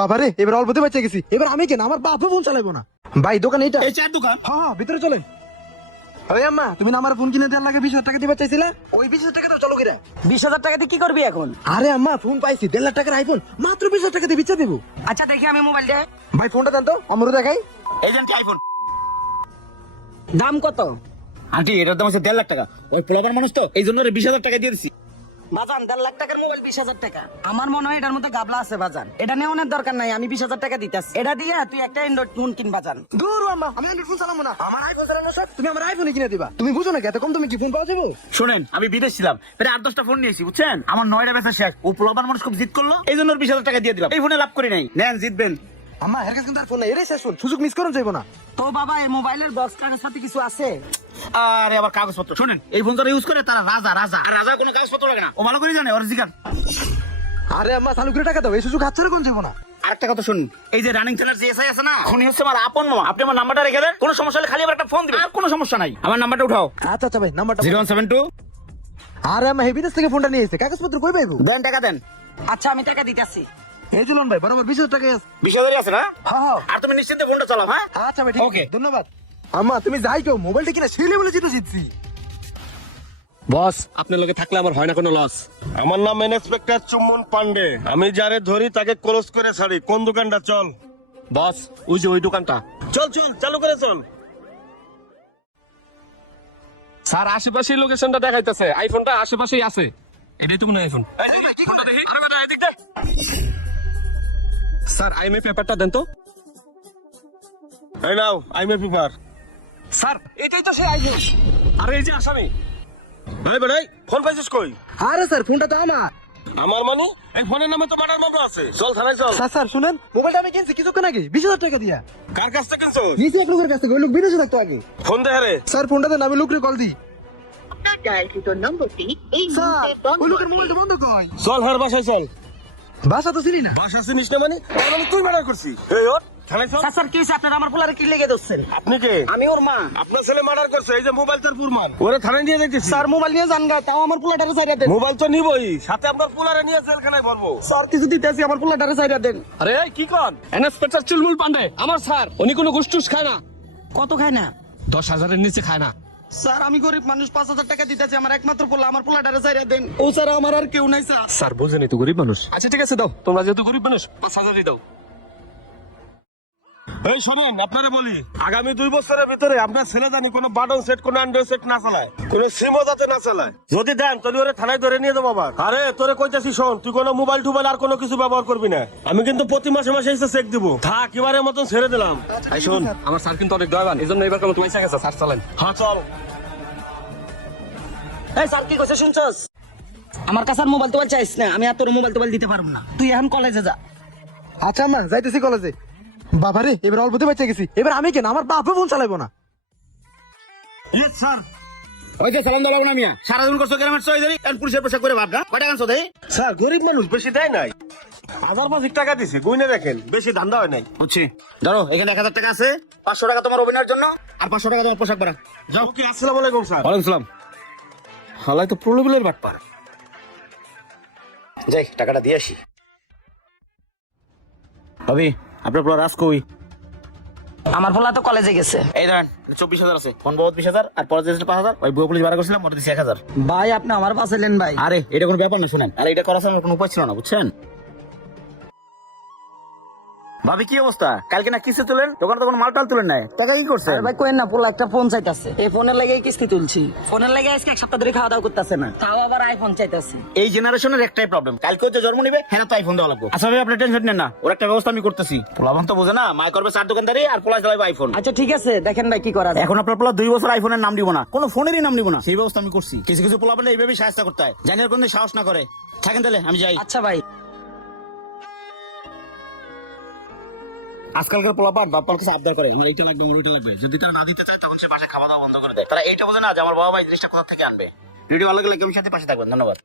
বাবারে এবার অল্পতে বাঁচে গেছি। এবার আমি কেন, আমার বাপও ফোন চালাবো না। ভাই দোকান এইটা? এই চার দোকান। হ্যাঁ ভিতরে চলেন। ওই আম্মা, তুমি না আমার ফোন কিনে দেওয়ার লাগে 20,000 টাকা দিবা চাইছিলা? ওই 20,000 টাকা দাও, চলো কিরা। 20,000 টাকা দিয়ে কি করবি এখন? আরে আম্মা, ফোন পাইছি 1.5 লাখ টাকার আইফোন, মাত্র 20,000 টাকা দিয়ে বিচ্ছা দেবো। আচ্ছা দেখি আমি মোবাইলটা। ভাই ফোনটা দেন তো, আমারও দেখাই। এই জানটি আইফোন। দাম কত? আন্টি এটার দাম হচ্ছে 1.5 লাখ টাকা। ওই পোলাপার মানুষ তো, এই জন্য 20,000 টাকা দিয়ে দিচ্ছি। বাজান 1.5 লাখ টাকার মোবাইল 20,000 টাকা। আমার মনে হয় এটার মধ্যে গাবলা আছে বাজান। এটা নেওয়ার দরকার নাই, আমি 20,000 টাকা দিতেছি। এটা দিয়ে তুই একটা অ্যান্ড্রয়েড ফোন কিন বাজান। দূর আম্মা, আমি অ্যান্ড্রয়েড ফোন চালাবো না। আমার আইফোন চালানো শখ, তুমি আমার আইফোনই কিনে দিবা। তুমি বুঝো না এত কম তুমি কি ফোন পাওয়া যাবো? শোনেন, আমি বিদেশ ছিলাম, প্রায় 8-10টা ফোন নিয়েছি বুঝছেন। আমার 9টা বেচা শেষ। ও পোলাপার মানুষ খুব জিদ করলো, এই জন্য 20,000 টাকা দিয়ে দিলাম। এই ফোনে লাভ করি নাই। নেন জিতবেন। আম্মা এর কাছে কিন্তু আর ফোন নাই, এরাই শেষ ফোন, সুযোগ মিস করুন যাইবো না। তো বাবা এই মোবাইলের বক্স টাকার সাথে কিছু আছে? আরে আবার কাগজপত্র শোনেন, এই ফোন যারা ইউজ করে তারা রাজা রাজা, আর রাজা কোনো কাগজপত্র লাগে না। ও ভালো করে জানে অরিজিনাল। আরে আম্মা চালু করে টাকা দাও, এই সুযোগ হাতছাড়া কোন যাবো না। আরেকটা কথা শুনুন, এই যে রানিং থানার যে এসআই আছে না, উনি হচ্ছে আমার আপন মামা। আপনি আমার নাম্বারটা রেখে দেন, কোনো সমস্যা হলে খালি আবার একটা ফোন দিবেন। আর কোনো সমস্যা নাই, আমার নাম্বারটা উঠাও। আচ্ছা আচ্ছা ভাই, নাম্বারটা 0172। আরে আম্মা হেভি দেশ থেকে ফোনটা নিয়ে এসেছে, কাগজপত্র কই পাইবো? দেন টাকা দেন। আচ্ছা আমি টাকা দিতেছি। এই চলুন ভাই, বরাবর 20,000 টাকা আছে। 20,000 আছে না? হ্যাঁ আর তুমি নিশ্চিন্তে ফোনটা চালাও। হ্যাঁ আচ্ছা ভাই, ঠিক আছে, Okay. ধন্যবাদ। আম্মা তুমি যাই কেউ, মোবাইলটা কিনা ছেলে বলে জিতছি। বস, আপনার লগে থাকলে আমার হয় না কোনো লস। আমার নাম ইন্সপেক্টর চুম্বন পান্ডে। আমি যারে ধরি তাকে ক্লোজ করে ছাড়ি। কোন দোকানটা? চল বস, ওই যে ওই দোকানটা। চল চল, চালু করে চল। স্যার আশেপাশে লোকেশনটা দেখাইতেছে, আইফোনটা আশেপাশেই আছে। এটাই তো মনে হয় আইফোন। ফোনটা দেখি। আরে বেটা, এদিক দে। স্যার আইএমএ পেপারটা দেন তো। এই নাও আইমে পেপার। স্যার এটাই তো সেই আইফোন। আরে এই যে আসামি। ভাই ভাই, ফোন পাইছিস কই? আরে স্যার ফোনটা তো আমার। আমার মানে এই ফোনের নামে তো মার্ডার মামলা আছে। চল থানায় চল। স্যার স্যার শুনেন, মোবাইলটা আমি কিনছি কিছুক্ষণ আগে 20,000 টাকা দিয়া। কার কাছ থেকে কিনছস? নিচে এক লোকের কাছ থেকে, ওই লোক বিদেশে থাকতো আগে। ফোন দে রে। স্যার ফোনটা দেন, আমি লোকরে কল দিই। ডায়ালকৃত নম্বরটি এই স্যার মুহূর্তে বন্ধ ওই লোকের মোবাইলটা বন্ধ কই? চল হার বাসায় চল। বাসা তো চিনি না। বাসা চিনিস না মানে? তার মানে তুই মার্ডার করছিস। এই ওঠ, থানায় চল। স্যার কি হয়েছে আপনার? আমার পোলারে কি লেগে দিচ্ছেন? আপনি কে? আমি ওর মা। আপনার ছেলে মার্ডার করছে, এই যে মোবাইল তার পুরমান। ওরে থানায় নিয়ে যাইতেছি। স্যার মোবাইল নিয়ে যান গা, তাও আমার পোলাটারে সাইরা দেন। মোবাইল তো নিবই, সাথে আপনার পোলারে নিয়ে জেলখানায় ভরবো। স্যার কিছু দিতেছি, আমার পোলাটারে সাইরা দেন। আরে এই কি কর? ইন্সপেক্টর চুলমুল পান্ডে আমার স্যার। উনি কোনো ঘুষ খায় না। কত খায় না? 10,000-এর নিচে খায় না। স্যার আমি গরিব মানুষ, 5,000 টাকা দিতেছি, আমার একমাত্র পোলা, আমার পোলাটারে সাইরা দেন। ও স্যার আমার আর কেউ নাই স্যার। স্যার বুঝেনি তো গরিব মানুষ। আচ্ছা ঠিক আছে, দাও। তোমরা যেহেতু গরিব মানুষ, 5,000-ই দাও। এই শোনেন, আপনারা বলি, আগামী 2 বছরের ভিতরে আপনার ছেলে জানি কোনো বাটন সেট, কোনো অ্যান্ড্রয়েড সেট না চালায়, কোনো সিমও যাতে না চালায়। যদি দেন তাহলে ওরে থানায় ধরে নিয়ে দেবো আবার। আরে তোরে কইতাছি শোন, তুই কোনো মোবাইল টোবাইল আর কোনো কিছু ব্যবহার করবি না। আমি কিন্তু প্রতি মাসে মাসে এসে চেক দিব। থাক, এবারের মতন ছেড়ে দিলাম। এই শোন, আমার স্যার কিন্তু অনেক দয়াবান, এজন্য এবার কেমন তুমি এসে গেছে, স্যার চালান। হ্যাঁ চল। এই স্যার কি কইছে শুনছস? আমার কাছে আর মোবাইল টোবাইল চাইছ না, আমি আর তোর মোবাইল টোবাইল দিতে পারবো না। তুই এখন কলেজে যা। আচ্ছা আম্মা যাইতেছি কলেজে। বাবারে এবার অল্পতে বাঁচে গেছি। এবার আমি কেন, আমার বাপও ফোন চালাবো না। স্যার ওই যে সালাম দাও না মিয়া, সারাদিন করছো গ্রামের চৌধুরী, এখন পুলিশের পোশাক করে ভাবগা। কয়টা কানছো দেই? স্যার, গরিব মানুষ, বেশি দেয় নাই। 1,000 টাকা দিছে, গুইনে দেখেন, বেশি ধান্দা হয় নাই। হচ্ছে ধরো এখানে 1,000 টাকা আছে, 500 টাকা তোমার অভিনয়ের জন্য, আর 500 টাকা তোমার পোশাক ভাড়া। যাও। ওকে, আসসালামু আলাইকুম স্যার। ওয়ালাইকুম সালাম। হালাই তো প্রলোভনের বাটপার। যাই টাকাটা দিয়ে আসি। ভাবি আপনার পোলা রাজ কই? আমার পোলা তো কলেজে গেছে। এই ধরেন 24,000 আছে, ফোন বাবদ 20,000, আর পরে যে 5,000 ওই বুয়া পুলিশ ভাড়া করছিলাম, ওটা দিছি 1,000। ভাই আপনি আমার পাশে এলেন ভাই। আরে এটা কোনো ব্যাপার না, শুনেন, আর এটা করার আমার কোনো উপায় ছিল না বুঝছেন। ভাবি কি অবস্থা? কালকে না কিস্তি তুলেন, দোকানে তখন মালটাল তুলেন নাই, টাকা কি করছে? আরে ভাই কোয়েন না, পোলা একটা ফোন চাইতাছে, এই ফোনের লাগি কিস্তি তুলছি। ফোনের লাগি আজকে 1 সপ্তাহ ধরে খাওয়া দাওয়া করতেছে না, তাও আবার আইফোন চাইতাছে। এই জেনারেশনের একটাই প্রবলেম, কালকে হচ্ছে জন্ম নিবে, হ্যাঁ তো আইফোন দেওয়া লাগবে। আচ্ছা ভাই আপনি টেনশন নেন না, ওর একটা ব্যবস্থা আমি করতেছি। পোলাবান তো বোঝে না, মায় করবে 4 দোকানদারি আর পোলা চালাবে আইফোন। আচ্ছা ঠিক আছে, দেখেন ভাই কি করা যায়। এখন আপনার পোলা 2 বছর আইফোনের নাম দিব না, কোনো ফোনেরই নাম দিব না, সেই ব্যবস্থা আমি করছি। কিছু কিছু পোলা বলে এইভাবেই সাহায্য করতে হয়, জানি আর কোনো সাহস না করে। থাকেন তাহলে আমি যাই। আচ্ছা ভাই। আজকালকার পোলাপান বাপ্পার কাছে আবদার করে, আমার এইটা লাগবে, আমার ওইটা লাগবে। যদি তারা না দিতে চায় তখন সে বাসায় খাওয়া দাওয়া বন্ধ করে দেয়। তারা এইটা বোঝে না যে আমার বাবা ভাই জিনিসটা কোথা থেকে আনবে। ভিডিও ভালো লাগলে কেউ সাথে পাশে থাকবেন। ধন্যবাদ।